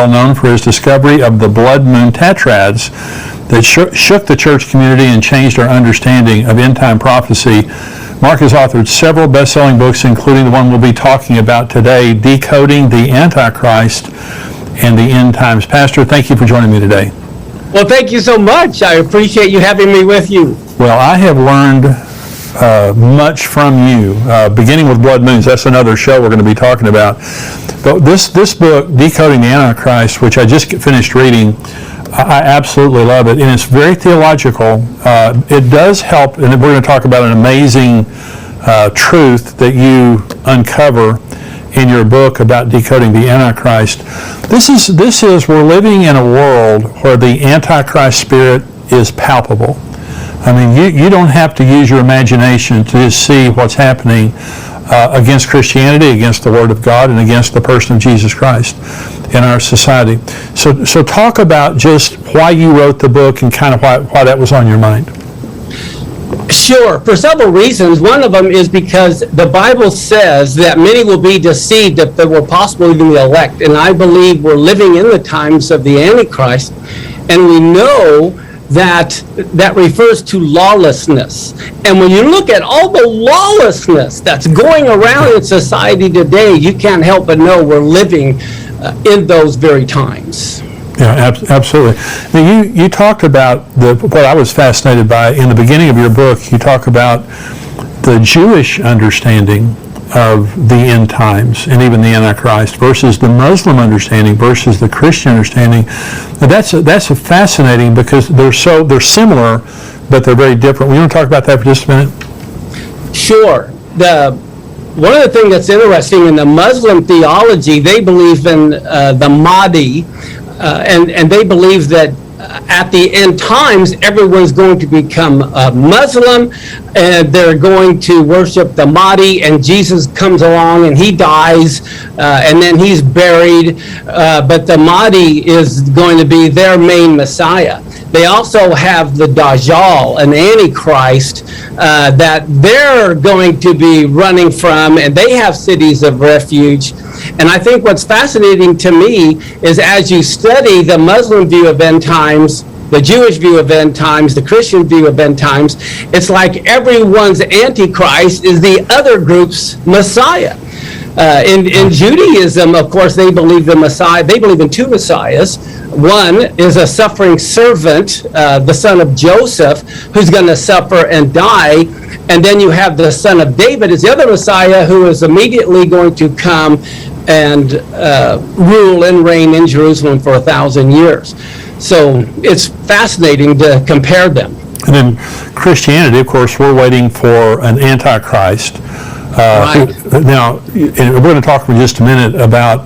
well known for his discovery of the blood moon tetrads that shook the church community and changed our understanding of end-time prophecy. Mark has authored several best-selling books, including the one we'll be talking about today, Decoding the Antichrist and the End Times. Pastor, thank you for joining me today. Well, thank you so much. I appreciate you having me with you. Well, I have learned much from you, beginning with blood moons. That's another show we're going to be talking about. But this book, Decoding the Antichrist, which I just finished reading, I absolutely love it, and it's very theological. It does help, and we're going to talk about an amazing truth that you uncover in your book about decoding the Antichrist. This is we're living in a world where the Antichrist spirit is palpable. I mean, you don't have to use your imagination to just see what's happening against Christianity, against the Word of God, and against the person of Jesus Christ in our society. So talk about just why you wrote the book and kind of why that was on your mind. Sure, for several reasons. One of them is because the Bible says that many will be deceived if they were possibly even the elect. And I believe we're living in the times of the Antichrist. And we know that refers to lawlessness. And when you look at all the lawlessness that's going around in society today, you can't help but know we're living in those very times. Yeah, absolutely. Now, you talked about what I was fascinated by in the beginning of your book. You talk about the Jewish understanding of the end times and even the Antichrist versus the Muslim understanding versus the Christian understanding. Now, that's fascinating because they're similar, but they're very different. We want to talk about that for just a minute? Sure. One of the things that's interesting in the Muslim theology, they believe in the Mahdi, and they believe that at the end times, everyone's going to become Muslim, and they're going to worship the Mahdi, and Jesus comes along and he dies, and then he's buried, but the Mahdi is going to be their main Messiah. They also have the Dajjal, an Antichrist, that they're going to be running from, and they have cities of refuge. And I think what's fascinating to me is as you study the Muslim view of end times, the Jewish view of end times, the Christian view of end times, it's like everyone's Antichrist is the other group's Messiah. In Judaism, of course, they believe in two messiahs. One is a suffering servant, the son of Joseph, who's going to suffer and die. And then you have the son of David as the other messiah, who is immediately going to come and rule and reign in Jerusalem for 1,000 years. So it's fascinating to compare them. And in Christianity, of course, we're waiting for an Antichrist. Right. Now, we're going to talk for just a minute about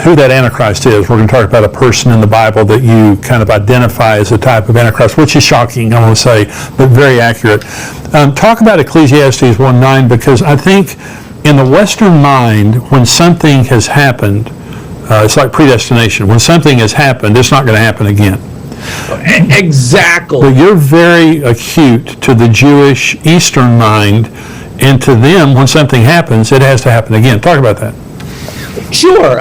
who that Antichrist is. We're going to talk about a person in the Bible that you kind of identify as a type of Antichrist, which is shocking, I want to say, but very accurate. Talk about Ecclesiastes 1:9, because I think in the Western mind, when something has happened, it's like predestination. When something has happened, it's not going to happen again. Exactly. But you're very acute to the Jewish Eastern mind, and to them, when something happens, it has to happen again. Talk about that. Sure.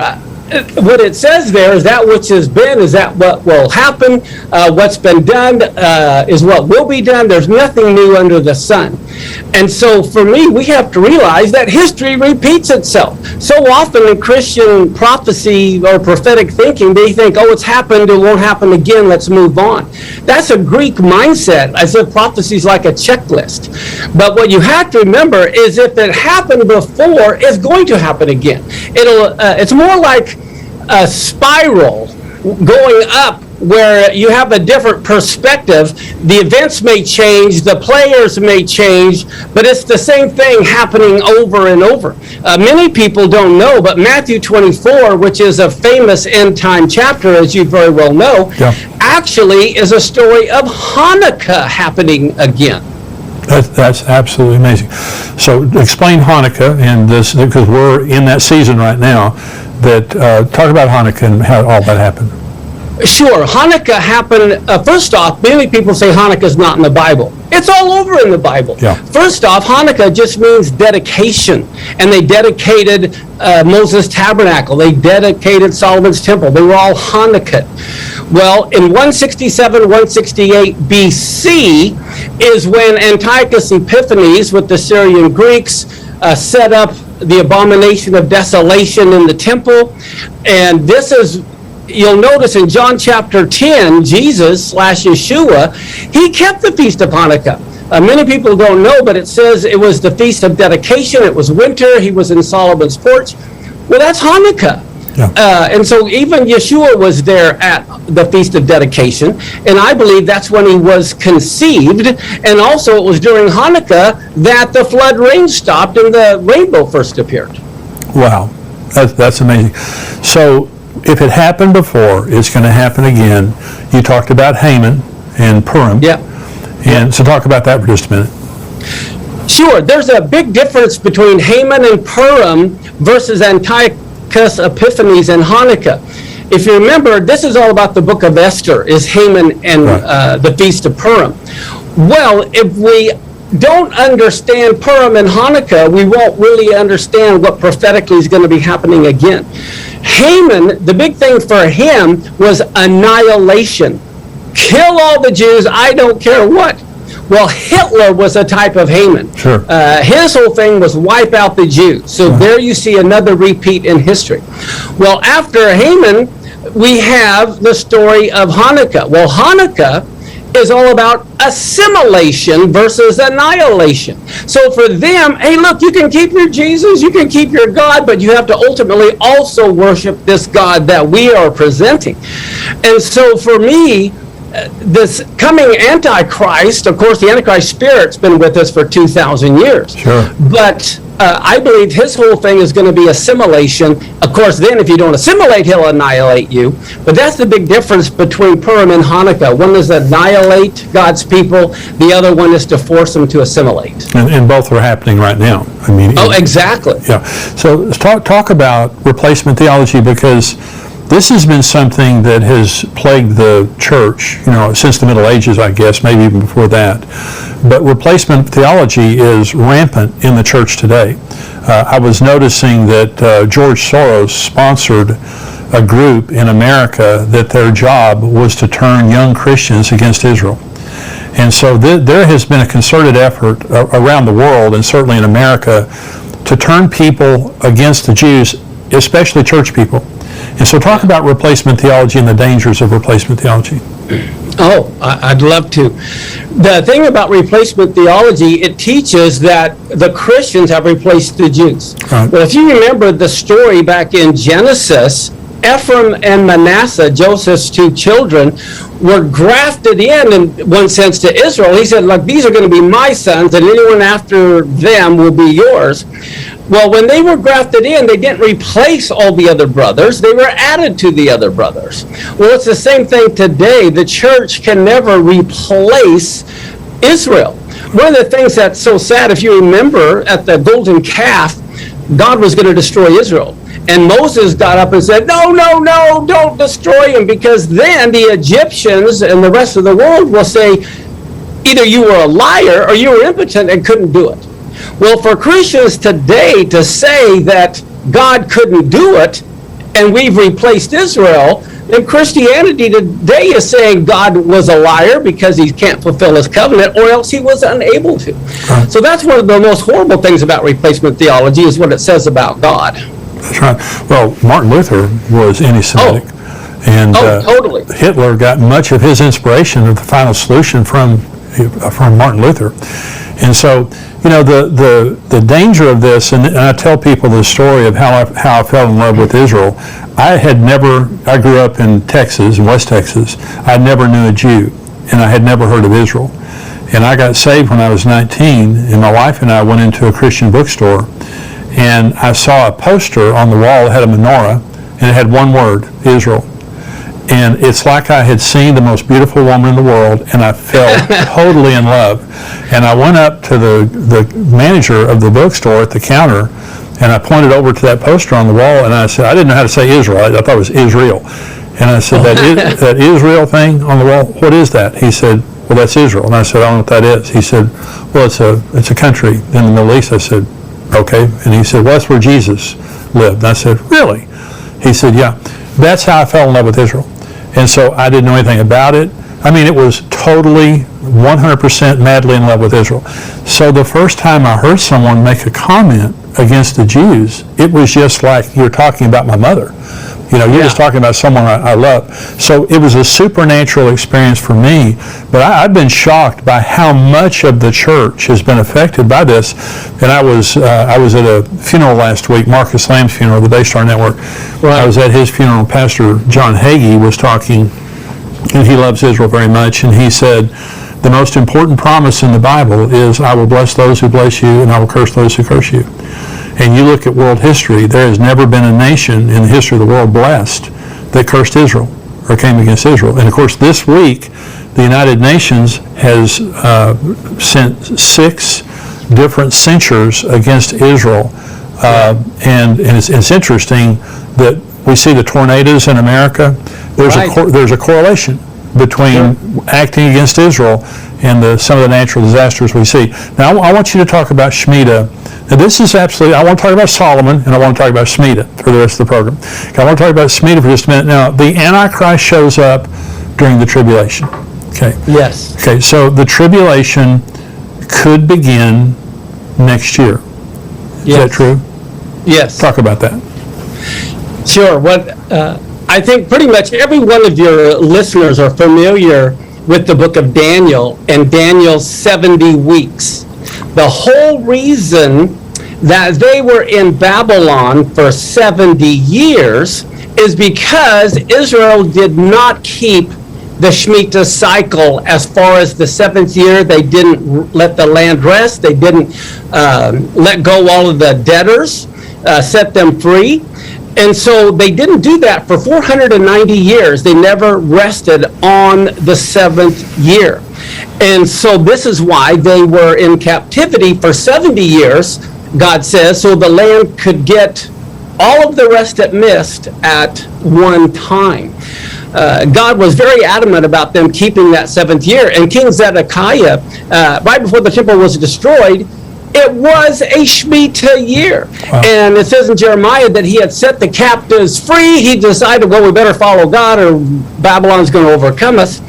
What it says there is that which has been is that what will happen. What's been done is what will be done. There's nothing new under the sun. And so for me, we have to realize that history repeats itself. So often in Christian prophecy or prophetic thinking, they think, oh, it's happened, it won't happen again, let's move on. That's a Greek mindset, as if prophecy is like a checklist. But what you have to remember is if it happened before, it's going to happen again. It's more like a spiral going up where you have a different perspective. The events may change, the players may change, but it's the same thing happening over and over. Many people don't know, but Matthew 24, which is a famous end time chapter, as you very well know, actually is a story of Hanukkah happening again. That's absolutely amazing. So explain Hanukkah, and this, because we're in that season right now. Talk about Hanukkah and how all that happened. Sure, Hanukkah happened, first off, many people say Hanukkah's not in the Bible. It's all over in the Bible. Yeah. First off, Hanukkah just means dedication, and they dedicated Moses' tabernacle. They dedicated Solomon's temple. They were all Hanukkah. Well, in 167, 168 BC is when Antiochus Epiphanes with the Syrian Greeks set up the abomination of desolation in the temple, and this is, you'll notice in John chapter 10, Jesus / Yeshua, he kept the Feast of Hanukkah. Many people don't know, but it says it was the Feast of Dedication. It was winter. He was in Solomon's porch. Well, that's Hanukkah. Yeah. And so even Yeshua was there at the Feast of Dedication, and I believe that's when he was conceived, and also it was during Hanukkah that the flood rain stopped and the rainbow first appeared. Wow, that's amazing. So if it happened before, it's going to happen again. You talked about Haman and Purim. Yeah. And so talk about that for just a minute. Sure, there's a big difference between Haman and Purim versus Antiochus Epiphanes and Hanukkah. If you remember, this is all about the book of Esther, is Haman and the Feast of Purim. Well, if we don't understand Purim and Hanukkah, we won't really understand what prophetically is going to be happening again. Haman, the big thing for him was annihilation. Kill all the Jews, I don't care what. Well, Hitler was a type of Haman. Sure. His whole thing was wipe out the Jews. So there you see another repeat in history. Well, after Haman, we have the story of Hanukkah. Well, Hanukkah is all about assimilation versus annihilation. So for them, hey, look, you can keep your Jesus, you can keep your God, but you have to ultimately also worship this God that we are presenting. And so for me, this coming Antichrist, of course, the Antichrist spirit's been with us for 2,000 years. Sure. But I believe his whole thing is going to be assimilation. Of course, then if you don't assimilate, he'll annihilate you. But that's the big difference between Purim and Hanukkah. One is annihilate God's people. The other one is to force them to assimilate. And both are happening right now. I mean. Oh, exactly. Yeah. So let's talk about replacement theology, because this has been something that has plagued the church, since the Middle Ages, I guess, maybe even before that. But replacement theology is rampant in the church today. I was noticing that George Soros sponsored a group in America that their job was to turn young Christians against Israel. And so there has been a concerted effort around the world, and certainly in America, to turn people against the Jews, especially church people. And so talk about replacement theology and the dangers of replacement theology. Oh, I'd love to. The thing about replacement theology, it teaches that the Christians have replaced the Jews. Right. Well, if you remember the story back in Genesis, Ephraim and Manasseh, Joseph's two children, were grafted in one sense, to Israel. He said, look, these are going to be my sons, and anyone after them will be yours. Well, when they were grafted in, they didn't replace all the other brothers. They were added to the other brothers. Well, it's the same thing today. The church can never replace Israel. One of the things that's so sad, if you remember, at the golden calf, God was going to destroy Israel. And Moses got up and said, no, don't destroy him, because then the Egyptians and the rest of the world will say, either you were a liar or you were impotent and couldn't do it. Well, for Christians today to say that God couldn't do it and we've replaced Israel, then Christianity today is saying God was a liar because he can't fulfill his covenant, or else he was unable to. Right. So that's one of the most horrible things about replacement theology, is what it says about God. that's right. Well, Martin Luther was anti-Semitic. And totally. Hitler got much of his inspiration of the final solution from Martin Luther. And so, the danger of this, and I tell people the story of how I fell in love with Israel. I grew up in Texas, in West Texas. I never knew a Jew, and I had never heard of Israel. And I got saved when I was 19, and my wife and I went into a Christian bookstore, and I saw a poster on the wall that had a menorah, and it had one word, Israel. And it's like I had seen the most beautiful woman in the world, and I fell totally in love. And I went up to the manager of the bookstore at the counter, and I pointed over to that poster on the wall, and I said, I didn't know how to say Israel. I thought it was Israel. And I said, that Israel thing on the wall, what is that? He said, well, that's Israel. And I said, I don't know what that is. He said, well, it's a country in the Middle East. I said, okay. And he said, well, that's where Jesus lived. And I said, really? He said, yeah. That's how I fell in love with Israel. And so I didn't know anything about it. I mean, it was totally 100% madly in love with Israel. So the first time I heard someone make a comment against the Jews, it was just like you're talking about my mother. You know, you're just talking about someone I love. So it was a supernatural experience for me, but I've been shocked by how much of the church has been affected by this. And I was at a funeral last week, Marcus Lamb's funeral, the Daystar Network. Right. I was at his funeral. Pastor John Hagee was talking, and he loves Israel very much, and he said, the most important promise in the Bible is, I will bless those who bless you, and I will curse those who curse you. And you look at world history, there has never been a nation in the history of the world blessed that cursed Israel or came against Israel. And of course, this week, the United Nations has sent 6 different censures against Israel. And it's interesting that we see the tornadoes in America. There's a correlation between acting against Israel and some of the natural disasters we see. Now, I want you to talk about Shemitah. Now, this is absolutely, I want to talk about Solomon, and I want to talk about Shemitah for the rest of the program. I want to talk about Shemitah for just a minute. Now, the Antichrist shows up during the tribulation. Okay. Yes. Okay, so the tribulation could begin next year. Is that true? Yes. Talk about that. Sure. I think pretty much every one of your listeners are familiar with the book of Daniel and Daniel's 70 weeks. The whole reason that they were in Babylon for 70 years is because Israel did not keep the Shemitah cycle. As far as the 7th year, they didn't let the land rest. They didn't let go all of the debtors, set them free. And so they didn't do that for 490 years. They never rested on the 7th year. And so this is why they were in captivity for 70 years, God says, so the land could get all of the rest it missed at one time. God was very adamant about them keeping that 7th year. And King Zedekiah, right before the temple was destroyed, it was a Shemitah year. Wow. And it says in Jeremiah that he had set the captives free. He decided, well, we better follow God or Babylon's going to overcome us.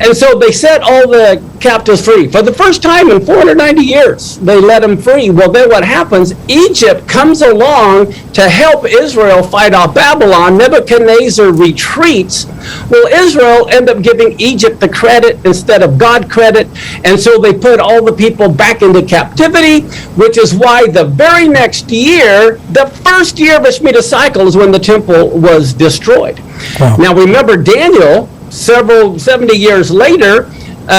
And so they set all the captives free. For the first time in 490 years, they let them free. Well, then what happens? Egypt comes along to help Israel fight off Babylon. Nebuchadnezzar retreats. Well, Israel end up giving Egypt the credit instead of God credit. And so they put all the people back into captivity, which is why the very next year, the first year of the Shemitah cycle is when the temple was destroyed. Wow. Now, remember Daniel, 70 years later,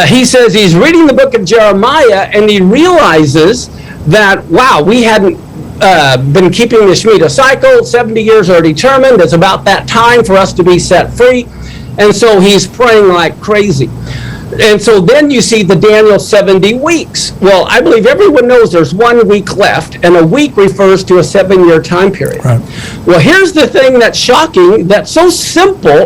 he says he's reading the book of Jeremiah and he realizes that, wow, we hadn't been keeping the Shemitah cycle. 70 years are determined. It's about that time for us to be set free. And so he's praying like crazy. And so then you see the Daniel 70 weeks. Well, I believe everyone knows there's 1 week left, and a week refers to a 7-year time period. Right. Well, here's the thing that's shocking, that's so simple,